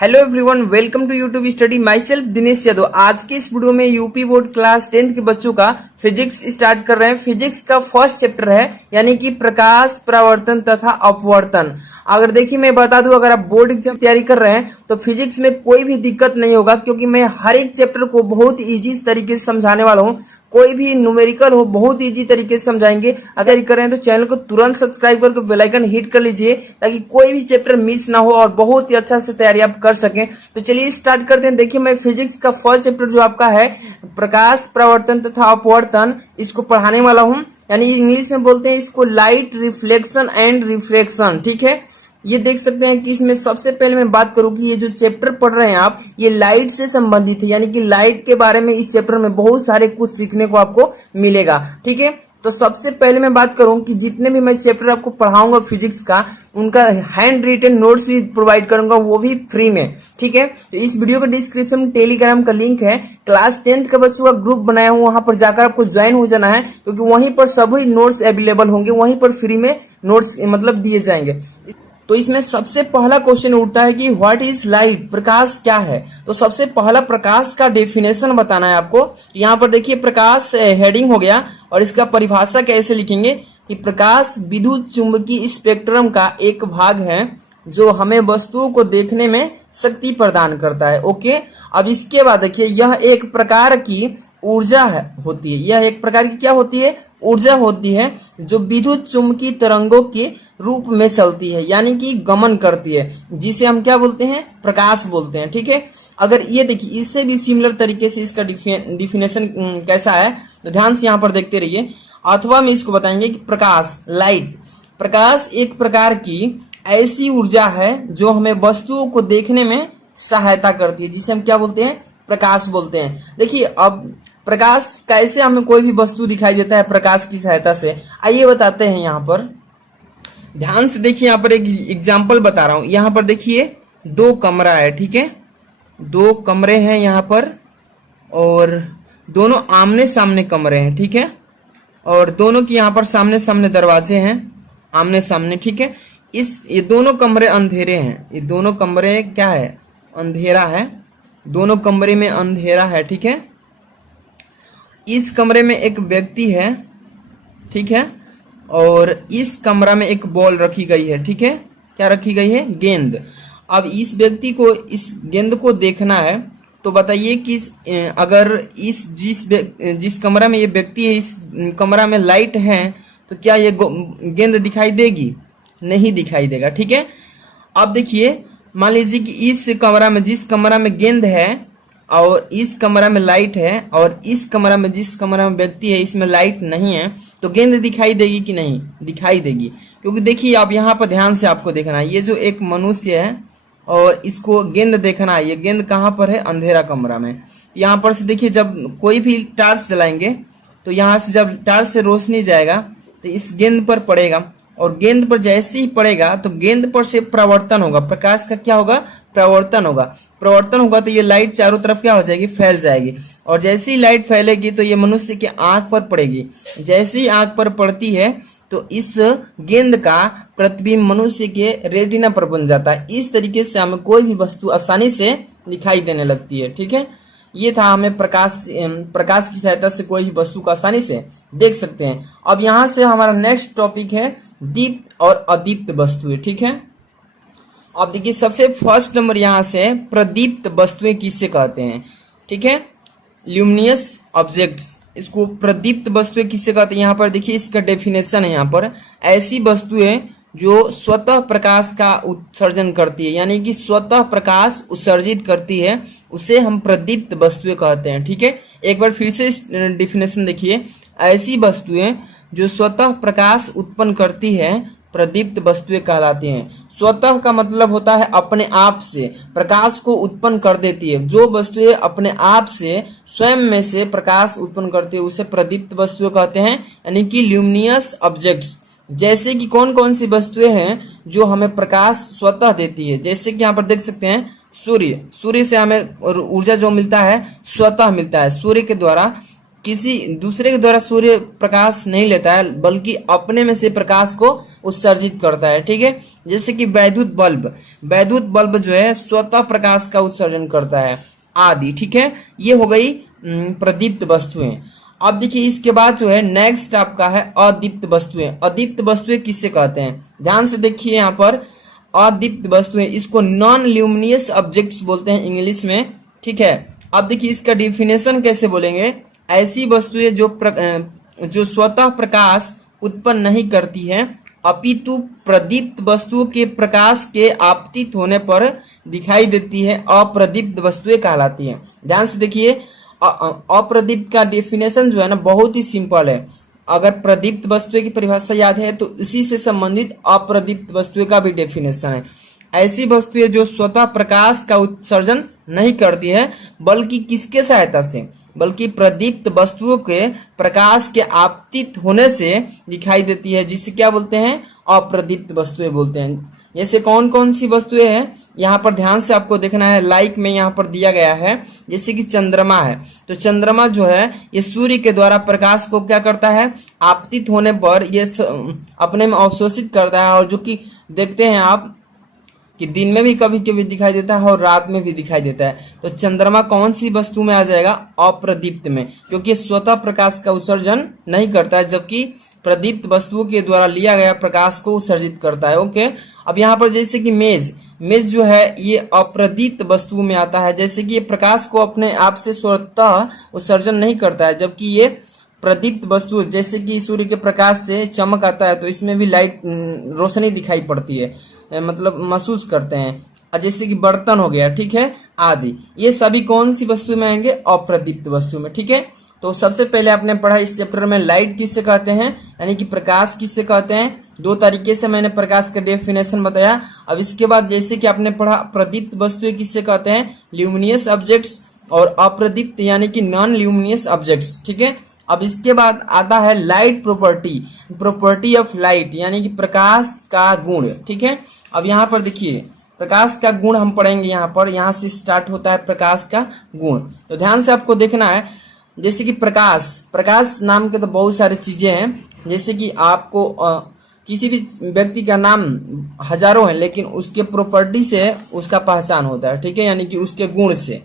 Hello everyone, welcome to YouTube study. Myself Dinesh Yadav. आज के इस वीडियो में यूपी बोर्ड क्लास 10th के बच्चों का फिजिक्स स्टार्ट कर रहे हैं। फिजिक्स का फर्स्ट चैप्टर है, यानी कि प्रकाश, परावर्तन तथा अपवर्तन। अगर देखिए मैं बता दूं, अगर आप बोर्ड एग्जाम तैयारी कर रहे हैं तो फिजिक्स में कोई भी दिक्कत नहीं होगा, क्योंकि मैं हर एक चैप्टर को बहुत इजी तरीके से समझाने वाला हूँ। कोई भी न्यूमेरिकल हो बहुत इजी तरीके से समझाएंगे। अगर कर रहे हैं तो चैनल को तुरंत सब्सक्राइब करके बेल आइकन हिट कर लीजिए, ताकि कोई भी चैप्टर मिस ना हो और बहुत ही अच्छा से तैयारी आप कर सकें। तो चलिए स्टार्ट करते हैं। देखिए मैं फिजिक्स का फर्स्ट चैप्टर जो आपका है प्रकाश, परावर्तन तथा अपवर्तन, इसको पढ़ाने वाला हूं। यानी इंग्लिश में बोलते हैं इसको लाइट रिफ्लेक्शन एंड रिफ्रैक्शन। ठीक है, ये देख सकते हैं कि इसमें सबसे पहले मैं बात करूं कि ये जो चैप्टर पढ़ रहे हैं आप, ये लाइट से संबंधित है। यानी कि लाइट के बारे में इस चैप्टर में बहुत सारे कुछ सीखने को आपको मिलेगा। ठीक है, तो सबसे पहले मैं बात करूं कि जितने भी मैं चैप्टर आपको पढ़ाऊंगा फिजिक्स का, उनका हैंड रिटन नोट्स भी प्रोवाइड करूंगा, वो भी फ्री में। ठीक है, तो इस वीडियो के डिस्क्रिप्शन में टेलीग्राम का लिंक है। क्लास 10th का बच्चों का ग्रुप बनाया हूं, वहां पर जाकर आपको ज्वाइन हो जाना है, क्योंकि वहीं पर सभी नोट्स अवेलेबल होंगे, वहीं पर फ्री में नोट्स मतलब दिए जाएंगे। तो इसमें सबसे पहला क्वेश्चन उठता है कि व्हाट इज लाइट, प्रकाश क्या है। तो सबसे पहला प्रकाश का डेफिनेशन बताना है आपको। यहाँ पर देखिए प्रकाश हेडिंग हो गया, और इसका परिभाषा कैसे लिखेंगे कि प्रकाश विद्युत चुंबकीय स्पेक्ट्रम का एक भाग है जो हमें वस्तुओं को देखने में शक्ति प्रदान करता है। ओके, अब इसके बाद देखिए यह एक प्रकार की ऊर्जा होती है। यह एक प्रकार की क्या होती है? ऊर्जा होती है, जो विद्युत चुंबकीय तरंगों के रूप में चलती है, यानी कि गमन करती है, जिसे हम क्या बोलते हैं? प्रकाश बोलते हैं। ठीक है, अगर ये देखिए इससे भी सिमिलर तरीके से इसका डिफिनेशन कैसा है, तो ध्यान से यहाँ पर देखते रहिए। अथवा में इसको बताएंगे कि प्रकाश, लाइट, प्रकाश एक प्रकार की ऐसी ऊर्जा है जो हमें वस्तुओं को देखने में सहायता करती है, जिसे हम क्या बोलते हैं? प्रकाश बोलते हैं। देखिए अब प्रकाश कैसे हमें कोई भी वस्तु दिखाई देता है प्रकाश की सहायता से, आइए बताते हैं। यहाँ पर ध्यान से देखिए, यहाँ पर एक एग्जाम्पल बता रहा हूं। यहाँ पर देखिए दो कमरा है। ठीक है, दो कमरे हैं यहाँ पर, और दोनों आमने सामने कमरे हैं। ठीक है, और दोनों की यहाँ पर सामने सामने दरवाजे हैं, आमने सामने। ठीक है, ये दोनों कमरे अंधेरे हैं। ये दोनों कमरे क्या है? अंधेरा है। दोनों कमरे में अंधेरा है। ठीक है, इस कमरे में एक व्यक्ति है। ठीक है, और इस कमरा में एक बॉल रखी गई है। ठीक है, क्या रखी गई है? गेंद। अब इस व्यक्ति को इस गेंद को देखना है, तो बताइए कि अगर जिस कमरा में ये व्यक्ति है, इस कमरा में लाइट है, तो क्या ये गेंद दिखाई देगी? नहीं दिखाई देगा। ठीक है, अब देखिए मान लीजिए कि इस कमरा में, जिस कमरा में गेंद है और इस कमरा में लाइट है, और इस कमरा में, जिस कमरा में व्यक्ति है, इसमें लाइट नहीं है, तो गेंद दिखाई देगी कि नहीं? दिखाई देगी। क्योंकि देखिए आप यहाँ पर ध्यान से आपको देखना है, ये जो एक मनुष्य है और इसको गेंद देखना है, ये गेंद कहाँ पर है? अंधेरा कमरा में। यहाँ पर से देखिए जब कोई भी टार्च जलाएंगे, तो यहाँ से जब टार्च से रोशनी जाएगा तो इस गेंद पर पड़ेगा, और गेंद पर जैसे ही पड़ेगा तो गेंद पर से प्रवर्तन होगा। प्रकाश का क्या होगा? प्रवर्तन होगा। प्रवर्तन होगा तो ये लाइट चारों तरफ क्या हो जाएगी? फैल जाएगी। और जैसे ही लाइट फैलेगी तो ये मनुष्य के आंख पर पड़ेगी। जैसे ही आंख पर पड़ती है तो इस गेंद का प्रतिबिंब मनुष्य के रेटिना पर बन जाता है। इस तरीके से हमें कोई भी वस्तु आसानी से दिखाई देने लगती है। ठीक है, ये था हमें प्रकाश की सहायता से कोई भी वस्तु को आसानी से देख सकते हैं। अब यहाँ से हमारा नेक्स्ट टॉपिक है दीप्त और अदीप्त वस्तुएं। ठीक है, अब देखिए सबसे फर्स्ट नंबर यहाँ से प्रदीप्त वस्तुएं किससे कहते हैं? ठीक है, ल्यूमिनियस ऑब्जेक्ट्स, इसको प्रदीप्त वस्तुएं किससे कहते हैं? यहाँ पर देखिए इसका डेफिनेशन है। यहाँ पर ऐसी वस्तुएं जो स्वतः प्रकाश का उत्सर्जन करती है, यानी कि स्वतः प्रकाश उत्सर्जित करती है, उसे हम प्रदीप्त वस्तुएं कहते हैं। ठीक है, एक बार फिर से डेफिनेशन देखिए। ऐसी वस्तुएं जो स्वतः प्रकाश उत्पन्न करती है प्रदीप्त वस्तुएं कहलाती हैं। स्वतः का मतलब होता है अपने आप से प्रकाश को उत्पन्न कर देती है। जो वस्तुएं अपने आप से स्वयं में से प्रकाश उत्पन्न करती है उसे प्रदीप्त वस्तुएं कहते हैं, यानी कि ल्यूमिनियस ऑब्जेक्ट्स। जैसे कि कौन कौन सी वस्तुएं हैं जो हमें प्रकाश स्वतः देती है? जैसे कि यहाँ पर देख सकते हैं सूर्य। सूर्य से हमें ऊर्जा जो मिलता है स्वतः मिलता है, सूर्य के द्वारा किसी दूसरे के द्वारा सूर्य प्रकाश नहीं लेता है, बल्कि अपने में से प्रकाश को उत्सर्जित करता है। ठीक है, जैसे कि वैद्युत बल्ब जो है स्वतः प्रकाश का उत्सर्जन करता है आदि। ठीक है, ये हो गई प्रदीप्त वस्तुएं। अब देखिए इसके बाद जो है नेक्स्ट आपका है अदीप्त वस्तुएं। अदीप्त वस्तुएं किससे कहते हैं, ध्यान से देखिए यहाँ पर अदीप्त वस्तुएं, इसको नॉन ल्यूमिनियस ऑब्जेक्ट्स बोलते हैं इंग्लिश में। ठीक है, अब देखिए इसका डिफिनेशन कैसे बोलेंगे, ऐसी वस्तुएं जो स्वतः प्रकाश उत्पन्न नहीं करती हैं, अपितु प्रदीप्त वस्तुओं के प्रकाश के आपतित होने पर दिखाई देती है, अप्रदीप्त वस्तुएं कहलाती हैं। ध्यान से देखिए अप्रदीप्त का डेफिनेशन जो है ना बहुत ही सिंपल है। अगर प्रदीप्त वस्तुएं की परिभाषा याद है तो इसी से संबंधित अप्रदीप्त वस्तुएं का भी डेफिनेशन है। ऐसी वस्तुएं जो स्वतः प्रकाश का उत्सर्जन नहीं करती है, बल्कि किसके सहायता से, बल्कि प्रदीप्त वस्तुओं के प्रकाश के आपतित होने से दिखाई देती है, जिसे क्या बोलते हैं, अप्रदीप्त वस्तुएं बोलते हैं। जैसे कौन कौन सी वस्तुएं हैं यहाँ पर ध्यान से आपको देखना है, लाइक में यहाँ पर दिया गया है। जैसे कि चंद्रमा है, तो चंद्रमा जो है ये सूर्य के द्वारा प्रकाश को क्या करता है, आपतित होने पर ये अपने में अवशोषित करता है, और जो कि देखते हैं आप कि दिन में भी कभी कभी दिखाई देता है और रात में भी दिखाई देता है। तो चंद्रमा कौन सी वस्तु में आ जाएगा, अप्रदीप्त में, क्योंकि स्वतः प्रकाश का उत्सर्जन नहीं करता है, जबकि प्रदीप्त वस्तुओं के द्वारा लिया गया प्रकाश को उत्सर्जित करता है। ओके, अब यहाँ पर जैसे कि मेज जो है ये अप्रदीप्त वस्तु में आता है, जैसे कि ये प्रकाश को अपने आप से स्वतः उत्सर्जन नहीं करता है, जबकि ये प्रदीप्त वस्तु जैसे कि सूर्य के प्रकाश से चमक आता है तो इसमें भी लाइट रोशनी दिखाई पड़ती है, मतलब महसूस करते हैं। जैसे कि बर्तन हो गया, ठीक है, आदि, ये सभी कौन सी वस्तु में आएंगे, अप्रदीप्त वस्तु में। ठीक है, तो सबसे पहले आपने पढ़ा इस चैप्टर में लाइट किससे कहते हैं, यानी कि प्रकाश किससे कहते हैं। दो तरीके से मैंने प्रकाश का डेफिनेशन बताया। अब इसके बाद जैसे कि आपने पढ़ा प्रदीप्त वस्तुएं किससे कहते हैं, ल्यूमिनियस ऑब्जेक्ट्स, और अप्रदीप्त यानी कि नॉन ल्यूमिनियस ऑब्जेक्ट्स। ठीक है, अब इसके बाद आता है लाइट प्रॉपर्टी ऑफ लाइट, यानी कि प्रकाश का गुण। ठीक है, अब यहाँ पर देखिए प्रकाश का गुण हम पढ़ेंगे। यहाँ से स्टार्ट होता है प्रकाश का गुण। तो ध्यान से आपको देखना है, जैसे कि प्रकाश नाम के तो बहुत सारी चीजें हैं। जैसे कि आपको किसी भी व्यक्ति का नाम हजारों है, लेकिन उसके प्रॉपर्टी से उसका पहचान होता है। ठीक है, यानी कि उसके गुण से।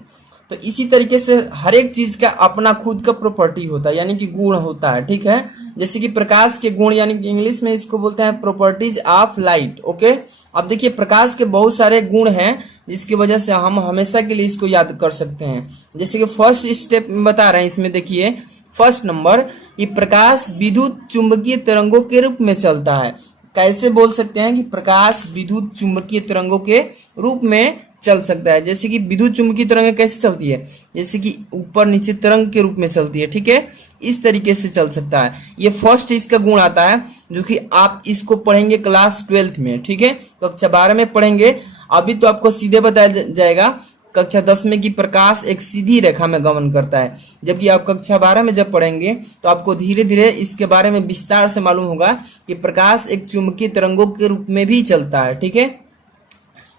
तो इसी तरीके से हर एक चीज का अपना खुद का प्रॉपर्टी होता है, यानी कि गुण होता है। ठीक है, जैसे कि प्रकाश के गुण, यानी कि इंग्लिश में इसको बोलते हैं प्रॉपर्टीज ऑफ लाइट। ओके, अब देखिए प्रकाश के बहुत सारे गुण हैं, जिसकी वजह से हम हमेशा के लिए इसको याद कर सकते हैं। जैसे कि फर्स्ट स्टेप बता रहे हैं, इसमें देखिए फर्स्ट नंबर, ये प्रकाश विद्युत चुंबकीय तरंगों के रूप में चलता है। कैसे बोल सकते हैं कि प्रकाश विद्युत चुंबकीय तरंगों के रूप में चल सकता है। जैसे कि विद्युत चुंबकीय तरंगें कैसे चलती है, जैसे कि ऊपर नीचे तरंग के रूप में चलती है। ठीक है, इस तरीके से चल सकता है। ये फर्स्ट इसका गुण आता है, जो कि आप इसको पढ़ेंगे क्लास 12th में। ठीक है, कक्षा 12 में पढ़ेंगे। अभी तो आपको सीधे बताया जाएगा कक्षा 10 में कि प्रकाश एक सीधी रेखा में गमन करता है, जबकि आप कक्षा 12 में जब पढ़ेंगे तो आपको धीरे धीरे इसके बारे में विस्तार से मालूम होगा कि प्रकाश एक चुंबकीय तरंगों के रूप में भी चलता है। ठीक है,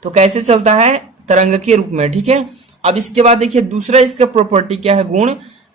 तो कैसे चलता है, तरंग के रूप में। ठीक है, अब इसके बाद देखिए दूसरा इसका प्रॉपर्टी क्या है, गुण,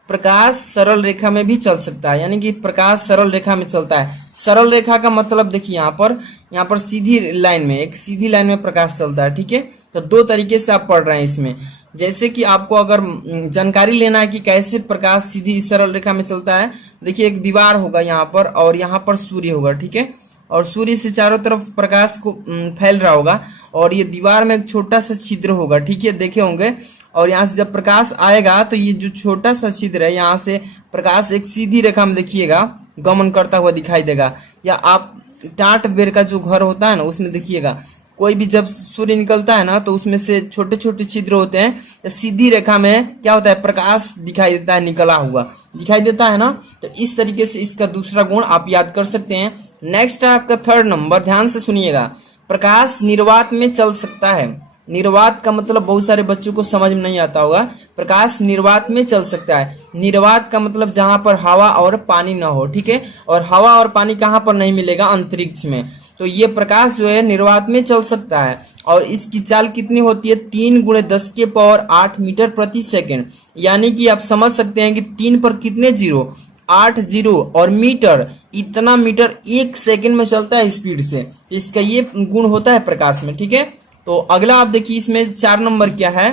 प्रकाश सरल रेखा में भी चल सकता है, यानी कि प्रकाश सरल रेखा में चलता है। सरल रेखा का मतलब देखिए यहाँ पर सीधी लाइन में, एक सीधी लाइन में प्रकाश चलता है। ठीक है, तो दो तरीके से आप पढ़ रहे हैं इसमें। जैसे कि आपको अगर जानकारी लेना है कि कैसे प्रकाश सीधी सरल रेखा में चलता है, देखिए एक दीवार होगा यहाँ पर, और यहाँ पर सूर्य होगा। ठीक है, और सूर्य से चारों तरफ प्रकाश को फैल रहा होगा, और ये दीवार में एक छोटा सा छिद्र होगा। ठीक है, देखे होंगे, और यहाँ से जब प्रकाश आएगा तो ये जो छोटा सा छिद्र है, यहाँ से प्रकाश एक सीधी रेखा में देखिएगा गमन करता हुआ दिखाई देगा। या आप टाट बेर का जो घर होता है ना, उसमें देखिएगा कोई भी जब सूर्य निकलता है ना, तो उसमें से छोटे छोटे छिद्र होते हैं, तो सीधी रेखा में क्या होता है, प्रकाश दिखाई देता है, निकला हुआ दिखाई देता है ना। तो इस तरीके से इसका दूसरा गुण आप याद कर सकते हैं। नेक्स्ट है आपका थर्ड नंबर, ध्यान से सुनिएगा, प्रकाश निर्वात में चल सकता है। निर्वात का मतलब बहुत सारे बच्चों को समझ में नहीं आता होगा। प्रकाश निर्वात में चल सकता है। निर्वात का मतलब जहां पर हवा और पानी ना हो। ठीक है, और हवा और पानी कहां पर नहीं मिलेगा, अंतरिक्ष में। तो ये प्रकाश जो है निर्वात में चल सकता है और इसकी चाल कितनी होती है 3 × 10⁸ मीटर प्रति सेकेंड। यानी कि आप समझ सकते हैं कि 3 पर कितने जीरो, 8 जीरो, और मीटर, इतना मीटर 1 सेकेंड में चलता है स्पीड से। इसका ये गुण होता है प्रकाश में, ठीक है। तो अगला आप देखिए इसमें 4 नंबर क्या है,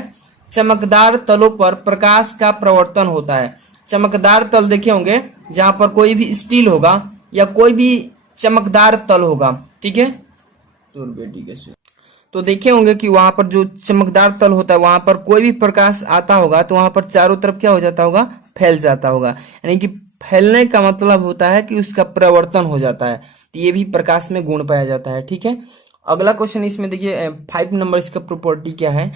चमकदार तलों पर प्रकाश का प्रवर्तन होता है। चमकदार तल देखे होंगे जहां पर कोई भी स्टील होगा या कोई भी चमकदार तल होगा, ठीक है। तो देखे होंगे कि वहां पर जो चमकदार तल होता है वहां पर कोई भी प्रकाश आता होगा तो वहां पर चारों तरफ क्या हो जाता होगा, फैल जाता होगा। यानी कि फैलने का मतलब होता है कि उसका प्रवर्तन हो जाता है। तो ये भी प्रकाश में गुण पाया जाता है, ठीक है। अगला क्वेश्चन इसमें देखिए 5 नंबर, इसका प्रॉपर्टी क्या है।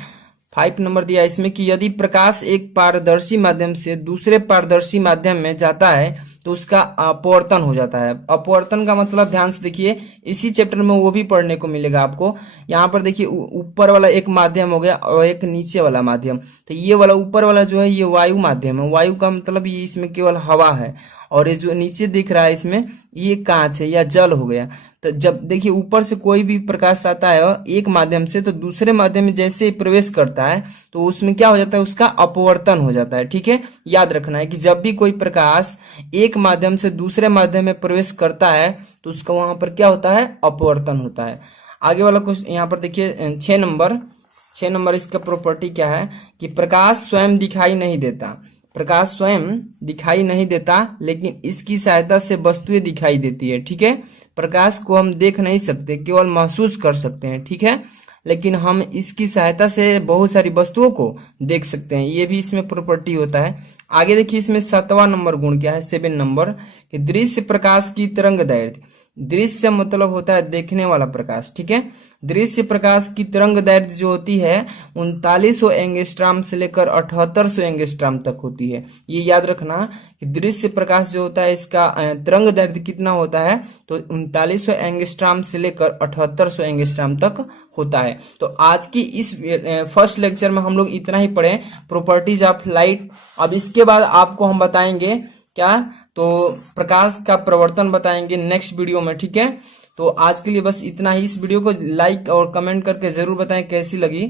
5 नंबर दिया इसमें कि यदि प्रकाश एक पारदर्शी माध्यम से दूसरे पारदर्शी माध्यम में जाता है तो उसका अपवर्तन हो जाता है। अपवर्तन का मतलब ध्यान से देखिए, इसी चैप्टर में वो भी पढ़ने को मिलेगा आपको। यहाँ पर देखिए ऊपर वाला एक माध्यम हो गया और एक नीचे वाला माध्यम। तो ये वाला ऊपर वाला जो है ये वायु माध्यम है। वायु का मतलब ये इसमें केवल हवा है, और ये जो नीचे दिख रहा है इसमें ये कांच है या जल हो गया। तो जब देखिए ऊपर से कोई भी प्रकाश आता है एक माध्यम से तो दूसरे माध्यम में जैसे ही प्रवेश करता है तो उसमें क्या हो जाता है, उसका अपवर्तन हो जाता है, ठीक है। याद रखना है कि जब भी कोई प्रकाश एक माध्यम से दूसरे माध्यम में प्रवेश करता है तो उसका वहां पर क्या होता है, अपवर्तन होता है। आगे वाला क्वेश्चन यहाँ पर देखिए 6 नंबर इसका प्रॉपर्टी क्या है कि प्रकाश स्वयं दिखाई नहीं देता। प्रकाश स्वयं दिखाई नहीं देता लेकिन इसकी सहायता से वस्तुएं दिखाई देती है, ठीक है। प्रकाश को हम देख नहीं सकते, केवल महसूस कर सकते हैं, ठीक है। लेकिन हम इसकी सहायता से बहुत सारी वस्तुओं को देख सकते हैं, ये भी इसमें प्रॉपर्टी होता है। आगे देखिए इसमें 7वां नंबर गुण क्या है, 7 नंबर कि दृश्य प्रकाश की तरंग दैर्ध्य। दृश्य मतलब होता है देखने वाला प्रकाश, ठीक है। दृश्य प्रकाश की तरंग दैर्ध्य जो होती है 3900 एंगस्ट्राम से लेकर 7800 एंगस्ट्राम तक होती है। ये याद रखना कि दृश्य प्रकाश जो होता है इसका तरंग दैर्ध्य कितना होता है, तो 3900 एंगस्ट्राम से लेकर 7800 एंगस्ट्राम तक होता है। तो आज की इस फर्स्ट लेक्चर में हम लोग इतना ही पढ़े, प्रॉपर्टीज ऑफ लाइट। अब इसके बाद आपको हम बताएंगे क्या, तो प्रकाश का प्रवर्तन बताएंगे नेक्स्ट वीडियो में, ठीक है। तो आज के लिए बस इतना ही। इस वीडियो को लाइक और कमेंट करके जरूर बताएं कैसी लगी।